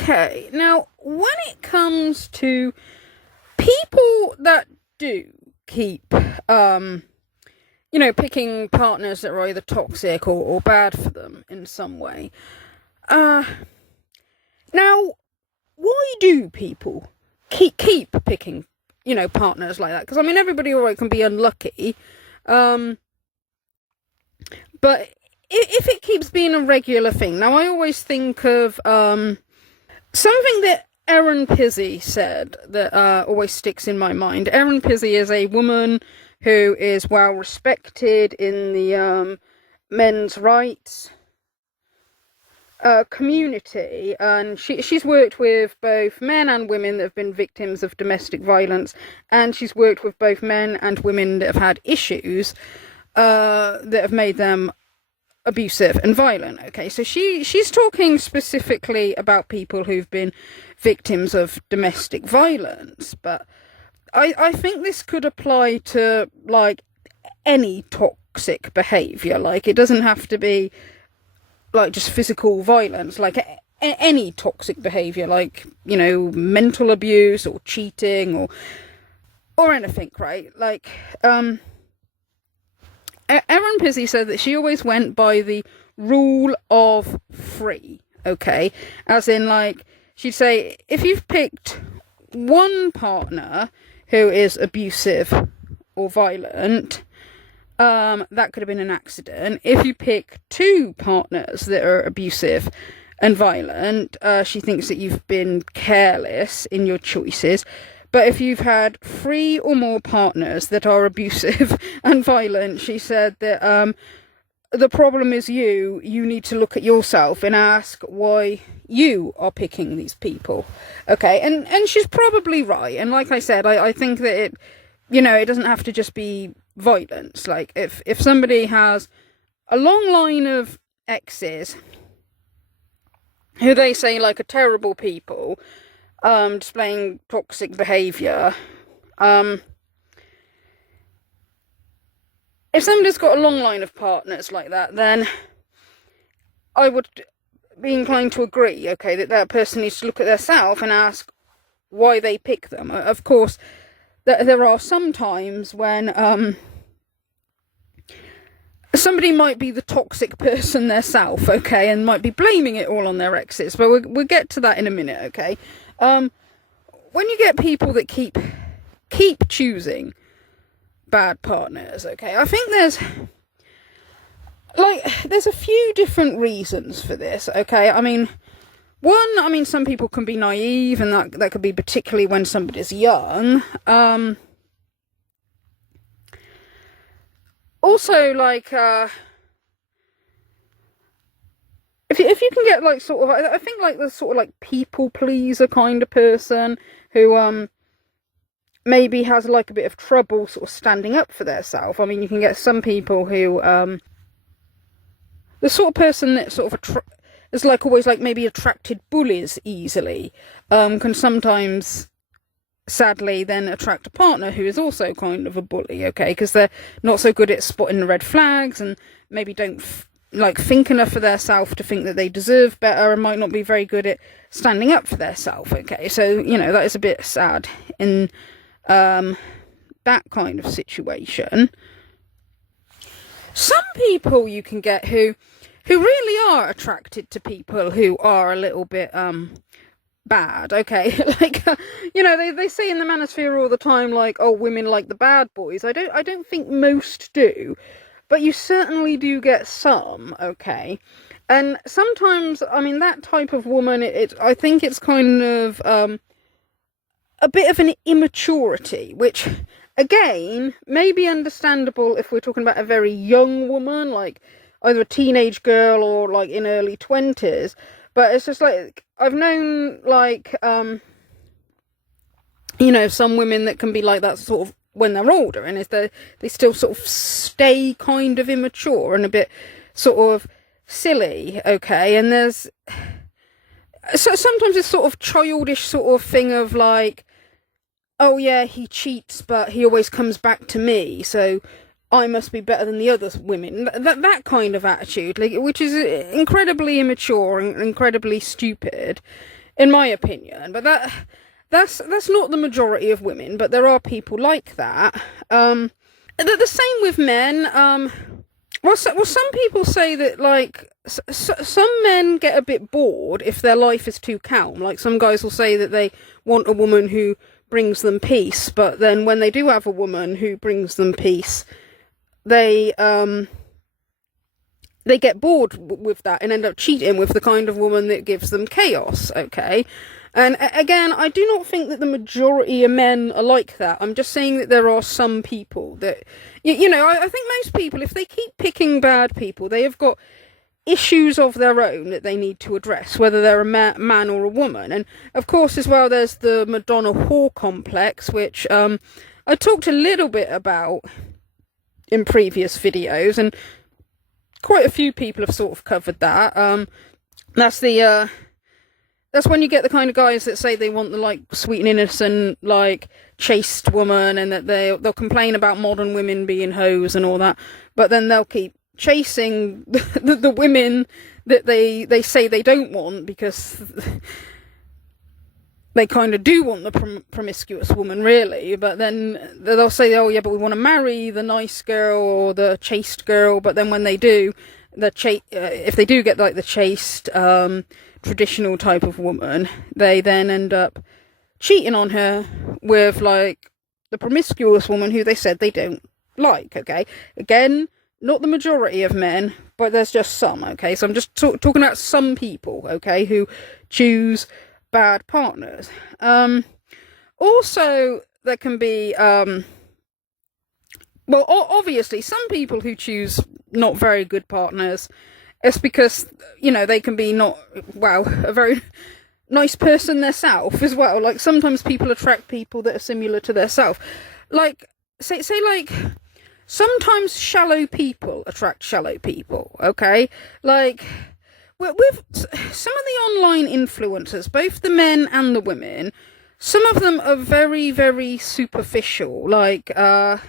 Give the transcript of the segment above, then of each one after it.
Okay, now when it comes to people that do keep, picking partners that are either toxic or bad for them in some way, uh, now why do people keep picking, partners like that? Because I mean, everybody alright can be unlucky, but if it keeps being a regular thing, now I always think of something that Erin Pizzey said that always sticks in my mind. Erin Pizzey is a woman who is well respected in the men's rights community, and she's worked with both men and women that have been victims of domestic violence, and she's worked with both men and women that have had issues that have made them abusive and violent. Okay, so she's talking specifically about people who've been victims of domestic violence, but I think this could apply to like any toxic behavior. Like, it doesn't have to be like just physical violence, like any toxic behavior, like, mental abuse or cheating or anything, right? Like, Erin Pizzey said that she always went by the rule of three, okay? As in, like, she'd say, if you've picked one partner who is abusive or violent, that could have been an accident. If you pick two partners that are abusive and violent, she thinks that you've been careless in your choices. But if you've had three or more partners that are abusive and violent, she said that the problem is you need to look at yourself and ask why you are picking these people. Okay, and she's probably right. And like I said, I think that it doesn't have to just be violence. Like, if somebody has a long line of exes who they say like are terrible people, displaying toxic behaviour, if somebody's got a long line of partners like that, then I would be inclined to agree, okay, that person needs to look at themselves and ask why they pick them. Of course, there are some times when somebody might be the toxic person themselves, okay, and might be blaming it all on their exes, but we'll get to that in a minute, okay? When you get people that keep choosing bad partners, okay, I think there's a few different reasons for this, okay? I mean, some people can be naive, and that could be particularly when somebody's young. Also, like, if you can get, like, sort of, I think, like, the sort of, like, people pleaser kind of person who, maybe has, like, a bit of trouble sort of standing up for themselves. I mean, you can get some people who, the sort of person that sort of is, like, always, like, maybe attracted bullies easily, can sometimes, sadly, then attract a partner who is also kind of a bully, okay, because they're not so good at spotting the red flags, and maybe don't think enough for themselves to think that they deserve better, and might not be very good at standing up for themselves, okay? So, that is a bit sad in that kind of situation. Some people you can get who really are attracted to people who are a little bit bad, okay? Like, they say in the manosphere all the time, like, oh, women like the bad boys. I don't think most do, but you certainly do get some, okay? And sometimes, I mean, that type of woman, I think it's kind of a bit of an immaturity, which, again, may be understandable if we're talking about a very young woman, like either a teenage girl or like in early 20s. But it's just like, I've known, like, some women that can be like that sort of when they're older, and they still sort of stay kind of immature and a bit sort of silly, okay? And there's sometimes this sort of childish sort of thing of like, oh yeah, he cheats, but he always comes back to me, so I must be better than the other women. That kind of attitude, like, which is incredibly immature and incredibly stupid, in my opinion. But that's not the majority of women, but there are people like that. The same with men. Well, some people say that, like, some men get a bit bored if their life is too calm. Like, some guys will say that they want a woman who brings them peace, but then when they do have a woman who brings them peace, they get bored with that and end up cheating with the kind of woman that gives them chaos, okay? And again, I do not think that the majority of men are like that. I'm just saying that there are some people that, you know, I think most people, if they keep picking bad people, they have got issues of their own that they need to address, whether they're a man or a woman. And of course, as well, there's the Madonna whore complex, which I talked a little bit about in previous videos, and quite a few people have sort of covered that. That's when you get the kind of guys that say they want the, like, sweet and innocent, like, chaste woman, and that they'll complain about modern women being hoes and all that, but then they'll keep chasing the women that they say they don't want, because they kind of do want the promiscuous woman, really. But then they'll say, oh yeah, but we want to marry the nice girl or the chaste girl. But then when they do, if they do get, like, the chaste, traditional type of woman, they then end up cheating on her with, like, the promiscuous woman who they said they don't like, okay? Again, not the majority of men, but there's just some, okay? So I'm just talking about some people, okay, who choose bad partners. Also, there can be, well, obviously, some people who choose not very good partners, it's because, you know, they can be not, well, a very nice person themselves as well. Like, sometimes people attract people that are similar to themselves. Like, say like, sometimes shallow people attract shallow people, okay? Like, with some of the online influencers, both the men and the women, some of them are very, very superficial. Like, the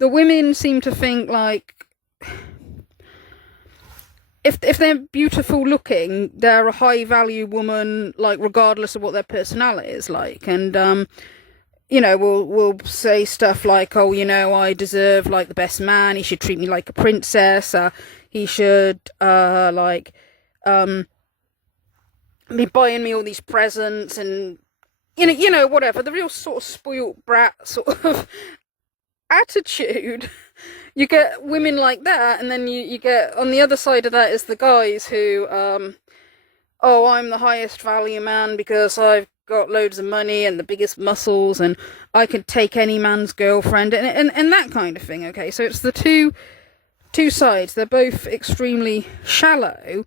women seem to think, like, if they're beautiful looking, they're a high value woman, like, regardless of what their personality is like. And you know, we'll say stuff like, oh, you know, I deserve, like, the best man, he should treat me like a princess, he should be buying me all these presents, and you know, whatever, the real sort of spoilt brat sort of attitude. You get women like that, and then you get, on the other side of that is the guys who, oh, I'm the highest value man because I've got loads of money and the biggest muscles, and I could take any man's girlfriend, and that kind of thing, okay? So it's the two sides. They're both extremely shallow,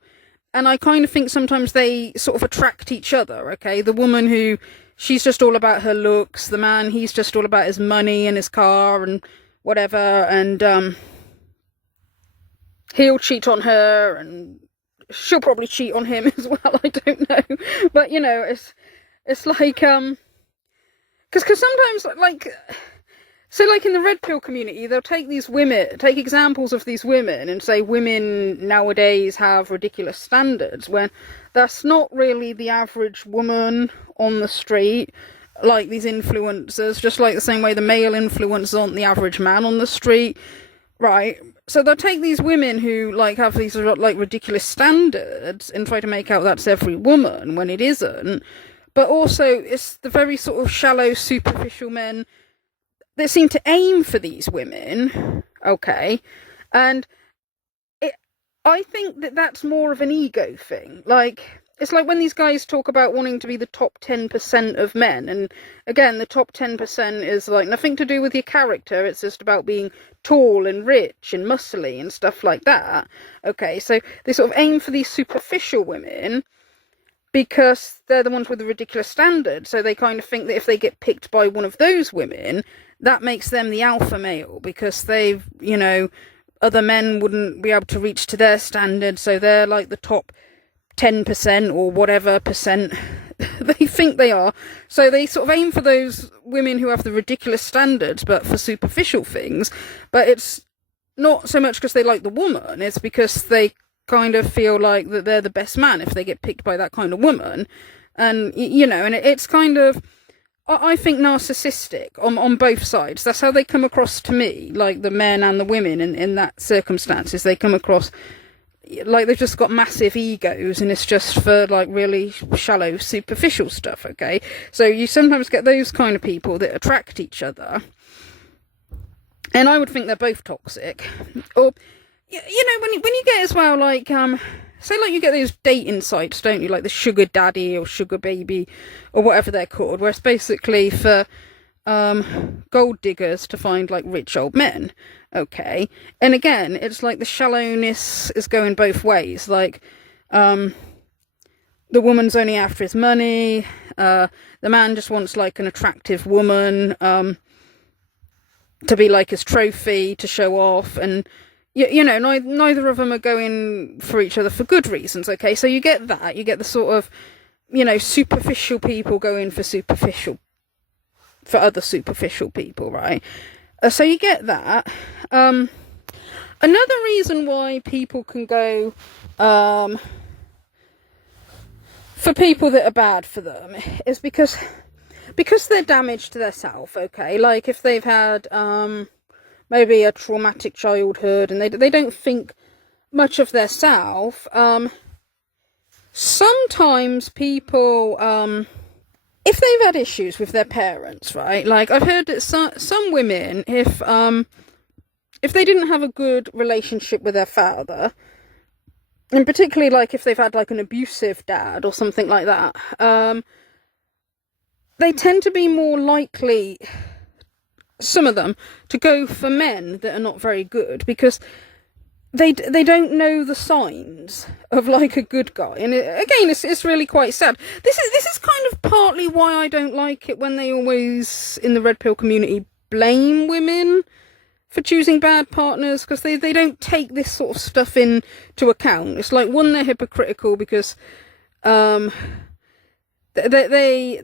and I kind of think sometimes they sort of attract each other, okay? The woman who, she's just all about her looks, the man, he's just all about his money and his car and whatever, and he'll cheat on her, and she'll probably cheat on him as well, I don't know. But, you know, it's like, because sometimes, like, so, like, in the red pill community, they'll take examples of these women and say women nowadays have ridiculous standards, when that's not really the average woman on the street. Like, these influencers, just like the same way the male influencers aren't the average man on the street, right? So they'll take these women who, like, have these, like, ridiculous standards and try to make out that's every woman, when it isn't. But also, it's the very sort of shallow, superficial men that seem to aim for these women, okay? And I think that that's more of an ego thing. Like, it's like when these guys talk about wanting to be the top 10% of men, and again, the top 10% is, like, nothing to do with your character, it's just about being tall and rich and muscly and stuff like that, okay? So they sort of aim for these superficial women because they're the ones with the ridiculous standard, so they kind of think that if they get picked by one of those women, that makes them the alpha male, because they've, you know, other men wouldn't be able to reach to their standard, so they're like the top 10% or whatever percent they think they are. So they sort of aim for those women who have the ridiculous standards, but for superficial things. But it's not so much because they like the woman, it's because they kind of feel like that they're the best man if they get picked by that kind of woman. And, you know, and it's kind of, I think, narcissistic on both sides. That's how they come across to me, like the men and the women in that circumstances. They come across like they've just got massive egos, and it's just for like really shallow, superficial stuff, okay? So you sometimes get those kind of people that attract each other. And I would think they're both toxic. Or, you know, when you get as well, like, say like you get those dating sites, don't you? Like the sugar daddy or sugar baby or whatever they're called, where it's basically for gold diggers to find like rich old men, okay? And again, it's like the shallowness is going both ways. Like, the woman's only after his money, the man just wants like an attractive woman, to be like his trophy, to show off, and you know, neither of them are going for each other for good reasons, okay? So you get that, you get the sort of, you know, superficial people going for other superficial people, right? So you get that. Another reason why people can go for people that are bad for them is because they're damaged to their self, okay? Like if they've had maybe a traumatic childhood and they don't think much of their self. Sometimes people, if they've had issues with their parents, right? Like I've heard that some women, if they didn't have a good relationship with their father, and particularly like if they've had like an abusive dad or something like that, they tend to be more likely, some of them, to go for men that are not very good, because they don't know the signs of like a good guy. And again, it's really quite sad. This is kind of partly why I don't like it when they always, in the red pill community, blame women for choosing bad partners, because they don't take this sort of stuff into account. It's like, one, they're hypocritical because they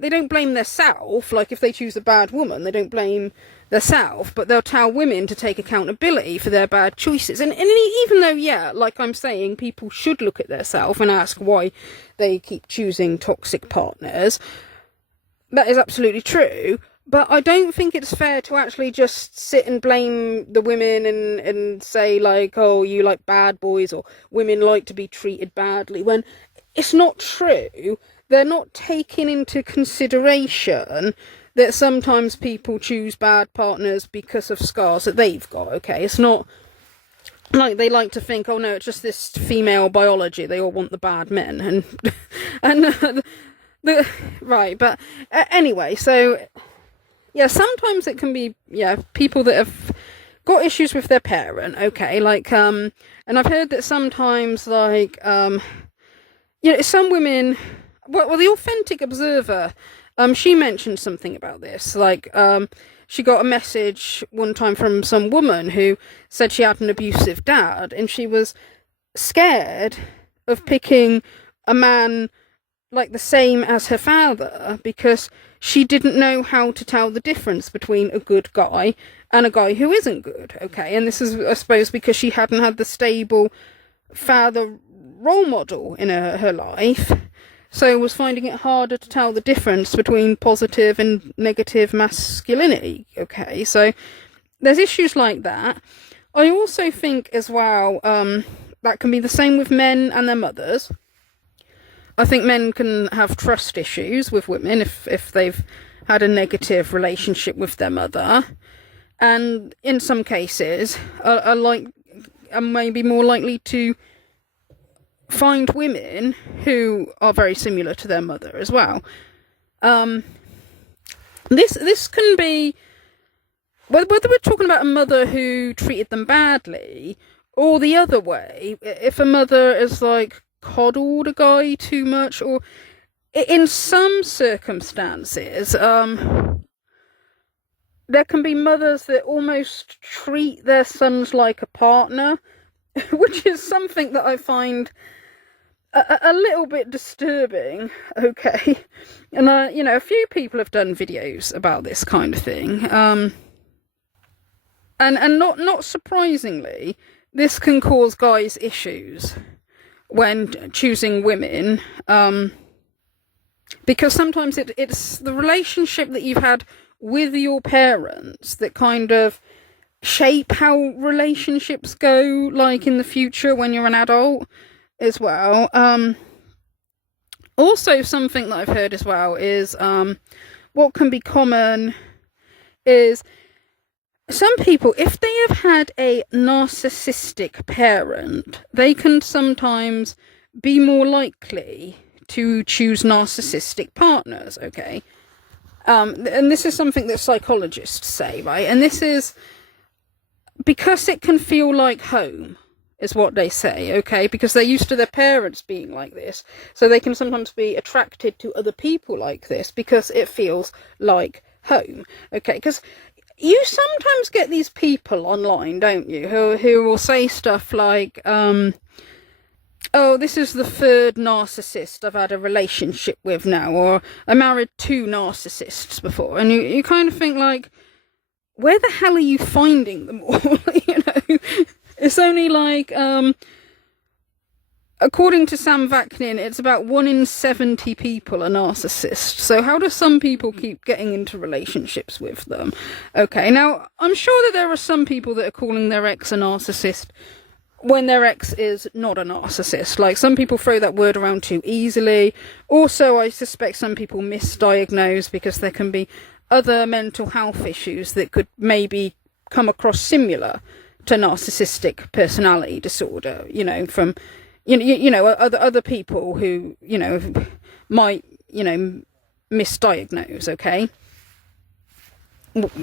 don't blame themselves. Like if they choose a bad woman, they don't blame themselves, but they'll tell women to take accountability for their bad choices. And even though, yeah, like I'm saying, people should look at themselves and ask why they keep choosing toxic partners, that is absolutely true. But I don't think it's fair to actually just sit and blame the women and say like, oh, you like bad boys, or women like to be treated badly, when it's not true. They're not taking into consideration that sometimes people choose bad partners because of scars that they've got, okay? It's not like they like to think, oh no, it's just this female biology, they all want the bad men, and right, but anyway, so yeah, sometimes it can be, yeah, people that have got issues with their parent, okay, like, and I've heard that sometimes, like, you know, some women, well, the Authentic Observer, she mentioned something about this, like, she got a message one time from some woman who said she had an abusive dad, and she was scared of picking a man like the same as her father, because she didn't know how to tell the difference between a good guy and a guy who isn't good, okay? And this is, I suppose, because she hadn't had the stable father role model in her life, so was finding it harder to tell the difference between positive and negative masculinity, okay? So there's issues like that. I also think as well, that can be the same with men and their mothers. I think men can have trust issues with women if they've had a negative relationship with their mother, and in some cases are maybe more likely to find women who are very similar to their mother as well. This can be, whether we're talking about a mother who treated them badly, or the other way, if a mother is like coddled a guy too much, or in some circumstances, there can be mothers that almost treat their sons like a partner, which is something that I find a little bit disturbing, okay? And, you know, a few people have done videos about this kind of thing. And not surprisingly, this can cause guys issues. when choosing women, because sometimes it's the relationship that you've had with your parents that kind of shape how relationships go, like in the future when you're an adult as well. Also, something that I've heard as well is what can be common is some people, if they have had a narcissistic parent, they can sometimes be more likely to choose narcissistic partners, okay? And this is something that psychologists say, right? And this is because it can feel like home, is what they say, okay? Because they're used to their parents being like this. So they can sometimes be attracted to other people like this because it feels like home, okay? Because you sometimes get these people online, don't you, who will say stuff like, oh, this is the third narcissist I've had a relationship with now, or I married 2 narcissists before. And you kind of think, like, where the hell are you finding them all? You know, it's only like, according to Sam Vaknin, it's about 1 in 70 people are narcissists. So how do some people keep getting into relationships with them? Okay, now, I'm sure that there are some people that are calling their ex a narcissist when their ex is not a narcissist. Like, some people throw that word around too easily. Also, I suspect some people misdiagnose because there can be other mental health issues that could maybe come across similar to narcissistic personality disorder, you know, from you know other people who, you know, might, you know, misdiagnose, okay,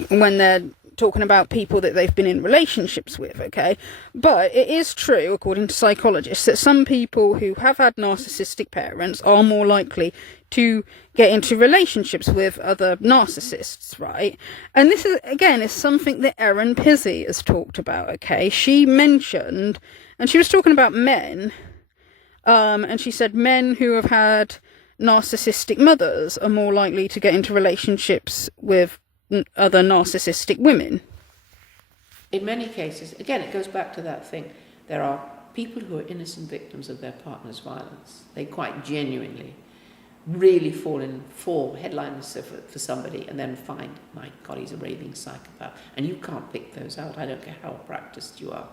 when they're talking about people that they've been in relationships with, okay? But it is true, according to psychologists, that some people who have had narcissistic parents are more likely to get into relationships with other narcissists, right? And this is, again, is something that Erin Pizzey has talked about, okay? She mentioned, and she was talking about men, and she said men who have had narcissistic mothers are more likely to get into relationships with other narcissistic women. In many cases, again, it goes back to that thing. There are people who are innocent victims of their partner's violence. They quite genuinely really fall in for headlines for somebody and then find, my God, he's a raving psychopath. And you can't pick those out. I don't care how practiced you are.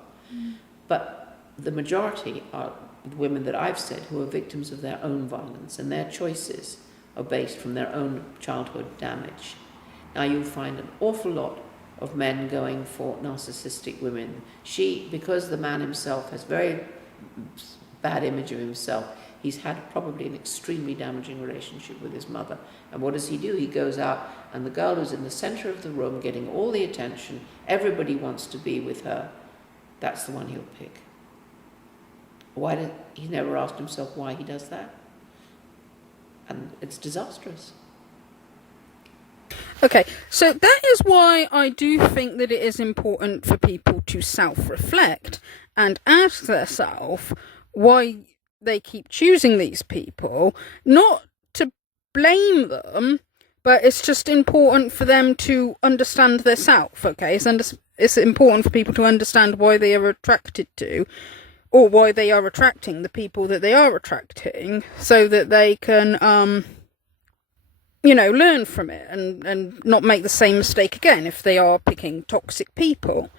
But the majority are women that I've said who are victims of their own violence, and their choices are based from their own childhood damage. Now you'll find an awful lot of men going for narcissistic women. Because the man himself has very bad image of himself, he's had probably an extremely damaging relationship with his mother. And what does he do? He goes out, and the girl who's in the center of the room getting all the attention, everybody wants to be with her, that's the one he'll pick. He never asked himself why he does that. And it's disastrous. Okay, so that is why I do think that it is important for people to self-reflect and ask themselves why they keep choosing these people. Not to blame them, but it's just important for them to understand their self, okay? It's important for people to understand why they are attracted to, or why they are attracting the people that they are attracting, so that they can you know, learn from it and not make the same mistake again if they are picking toxic people.